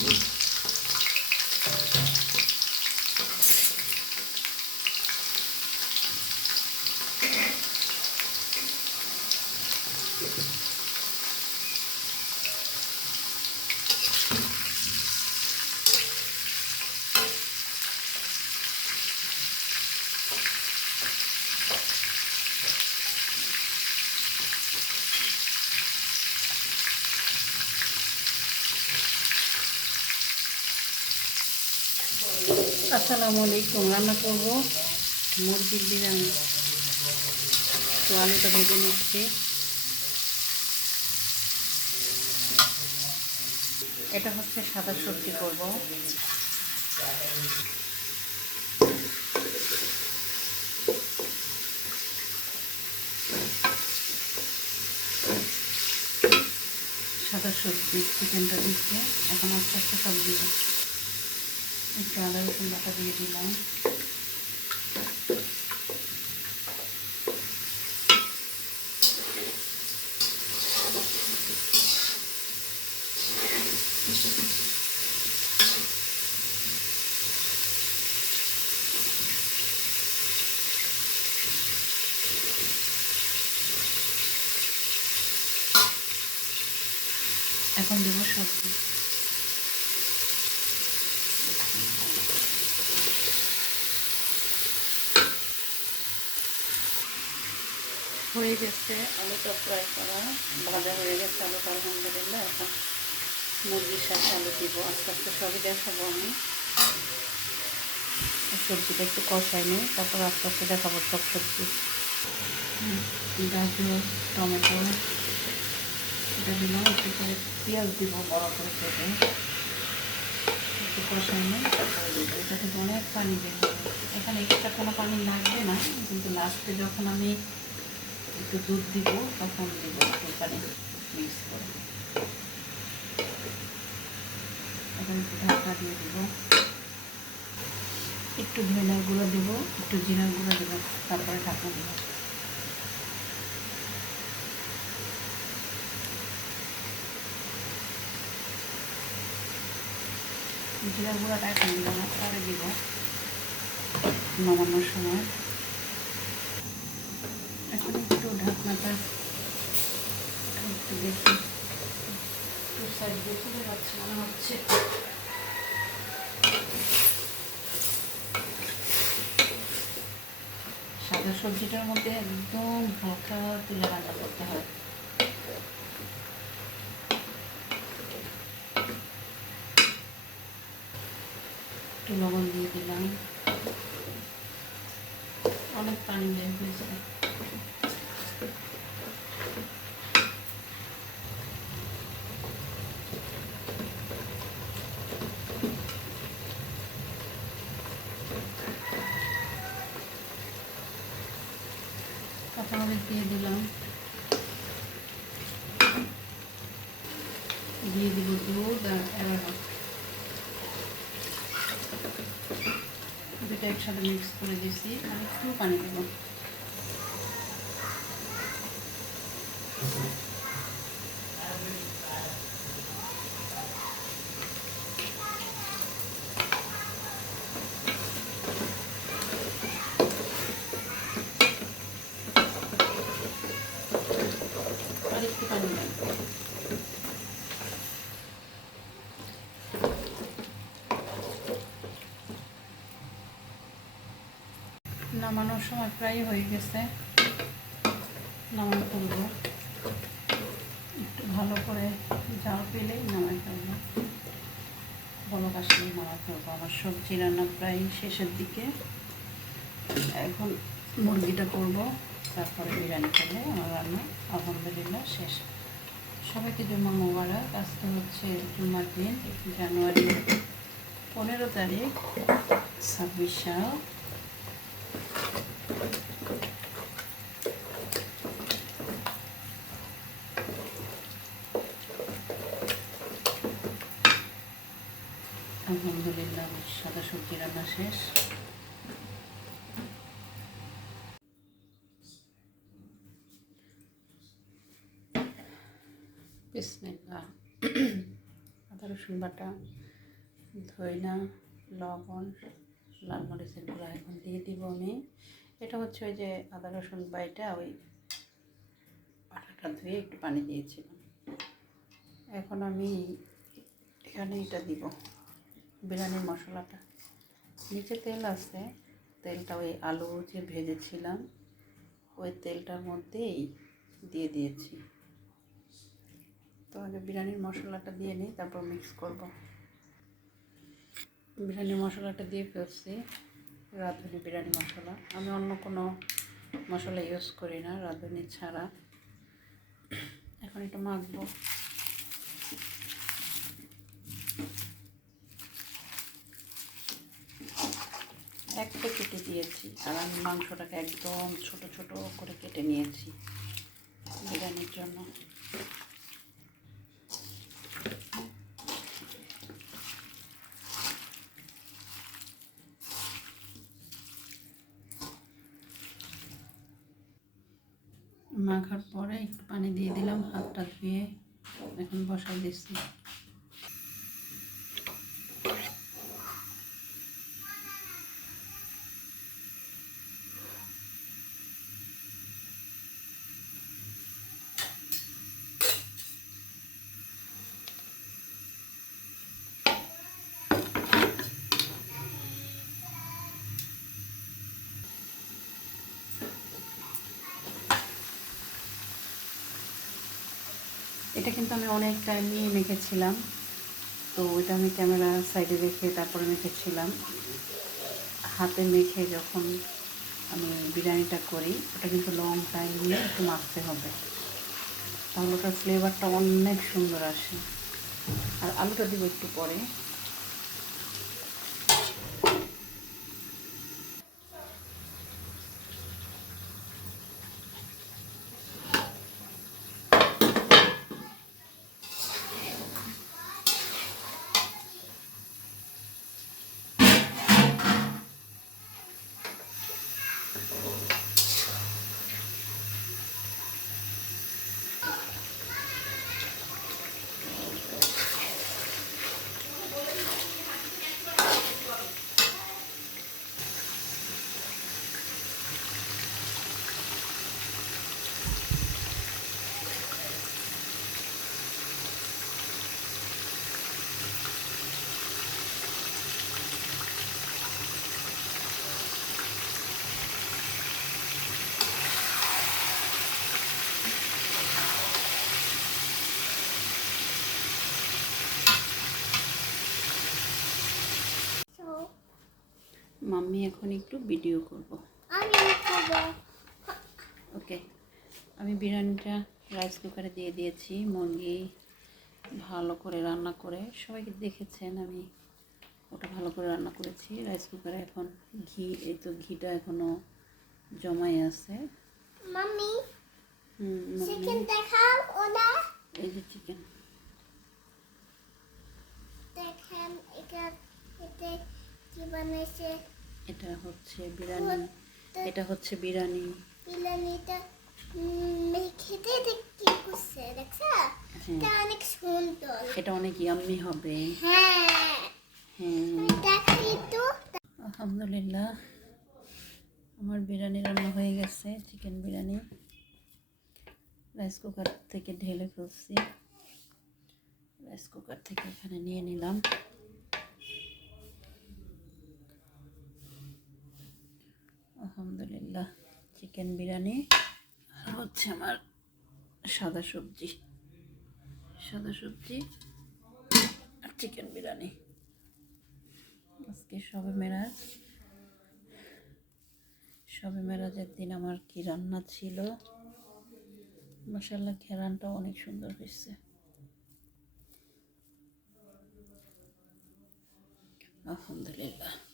Mm-hmm. আসসালামু আলাইকুম, রান্না করব মুরগির বিরিয়ানি। তো আলুটা ভেজে নিচ্ছি। এটা হচ্ছে সাদা সবজি করব। সাদা সবজি, চিকেনটা দিচ্ছে। এখন আস্তে একটা সবজি একটু আদা রসুন বাটা দিয়ে দিলাম এখন দেবো সবজি হয়ে গেছে আলুটা ফ্রাই করা। ভাজা হয়ে গেছে আলুটা, আলহামদুলিল্লাহ। এখন মুরগির সাথে আলু দিব। আস্তে আস্তে সবই দেখাবো আমি। সবজিটা একটু কষাই নিই, তারপর আস্তে আস্তে দেখাবো সব সবজি। গাজর টমেটো, এটা দিলাম। একটু করে পেঁয়াজ দিব বড় করে কেটে। একটু কষাই নিই এটা থেকে অনেক পানি বের এখানে এক্সট্রা কোনো পানি লাগবে না, কিন্তু লাস্টে যখন আমি একটু দুধ দিব, তখন দিব পানি মিক্স করে এখন একটু ঢাকা দিয়ে দিব। একটু ধনিয়ার গুঁড়ো দেব, একটু জিরার গুঁড়ো দেবো, তারপরে ঢাকা দেব। জিরা গুঁড়াটা এখন দিব না পরে দিব, নামানোর সময় এখন একটু ঢাকনাটা সাদা সবজিটার মধ্যে একদম হালকা তুলে রান্না করতে হয়। একটু লবণ দিয়ে দিলাম। অনেক পানি বের হয়েছে। কাঁচামরিচ দিয়ে দিলাম। দিয়ে দিব দুধ আর এলাকা দুটো একসাথে মিক্স করে দিয়েছি আর একটু পানি দেব আর একটু পানি দেব সময় প্রায় হয়ে গেছে। নামানো করব একটু ভালো করে জাল পেলেই নামাই ফেলব বলক আসলেই নামাই ফেলব আমার সবজি রান্না প্রায় শেষের দিকে। এখন মুরগিটা করব। তারপরে বিরিয়ানি করলে আমার রান্না আলহামদুলিল্লাহ শেষ। সবাইকে জুম্মা মোবারক। আজকে হচ্ছে জুম্মার দিন, জানুয়ারি পনেরো তারিখ, ছাব্বিশ সাল। আলহামদুলিল্লাহ সাদা সবজি রান্না শেষ আদা রসুন বাটা, ধইনা, লবণ, লাল মরিচের গুঁড়া এখন দিয়ে দিব আমি। এটা হচ্ছে ওই যে আদা, রসুন বাইটা ওই আটাটা ধুয়ে একটু পানি দিয়েছিলাম। এখন আমি এখানে এটা দিব, বিরিয়ানির মশলাটা। নিচে তেল আছে, তেলটা ওই আলু যে ভেজেছিলাম, ওই তেলটার মধ্যেই দিয়ে দিয়েছি। তো আগে বিরিয়ানির মশলাটা দিয়ে নিই, তারপর মিক্স করব। বিরিয়ানির মশলাটা দিয়ে ফেলছি। রাঁধুনি বিরিয়ানি মশলা। আমি অন্য কোনো মশলা ইউজ করি না, রাঁধুনি ছাড়া। এখন এটা মাখবো। একটা কেটে দিয়েছি, আর আমি মাংসটাকে একদম ছোট ছোট করে কেটে নিয়েছি বিরিয়ানির জন্য। মাখার পরে একটু পানি দিয়ে দিলাম হাতটা ধুয়ে এখন বসাই দিচ্ছি। এটা কিন্তু আমি অনেক টাইম নিয়ে মেখেছিলাম। তো এটা আমি ক্যামেরা সাইডে রেখে তারপরে মেখেছিলাম। হাতে মেখে যখন আমি বিরিয়ানিটা করি, ওটা কিন্তু লং টাইম নিয়ে একটু মাখতে হবে। তাহলে ওটার ফ্লেভারটা অনেক সুন্দর আসে। আর আলুটা দিব একটু পরে। মাম্মি এখন একটু ভিডিও করব। ওকে আমি বিরিয়ানিটা রাইস কুকারে দিয়ে দিয়েছি মুরগি ভালো করে রান্না করে। সবাইকে দেখেছেন আমি ওটা ভালো করে রান্না করেছি। রাইস কুকারে এখন ঘি এই তো ঘিটা এখনও জমাই আছে। মাম্মি চিকেন দেখাও ওরা এই যে চিকেন দেখেন এটা কি বানাইছে? এটা হচ্ছে বিরিয়ানি এটা হচ্ছে বিরিয়ানি। বিরিয়ানিটা খেতে দেখতে করছে দেখছা? এটা অনেক সুন্দর। এটা অনেক ইয়াম্মি হবে। হ্যাঁ। হ্যাঁ। আলহামদুলিল্লাহ আমার বিরিয়ানি রান্না হয়ে গেছে চিকেন বিরিয়ানি। রাইস কুকার থেকে ঢেলে ফেলছি। রাইস কুকার থেকে এখানে নিয়ে নিলাম। আলহামদুলিল্লাহ, চিকেন বিরিয়ানি আর হচ্ছে আমার সাদা সবজি। সাদা সবজি আর চিকেন বিরিয়ানি। আজকে সবে মেরাজ। সবে মেরাজের দিন আমার কি রান্না ছিল? মশাল্লা ঘেরানটা অনেক সুন্দর হয়েছে। আলহামদুলিল্লাহ।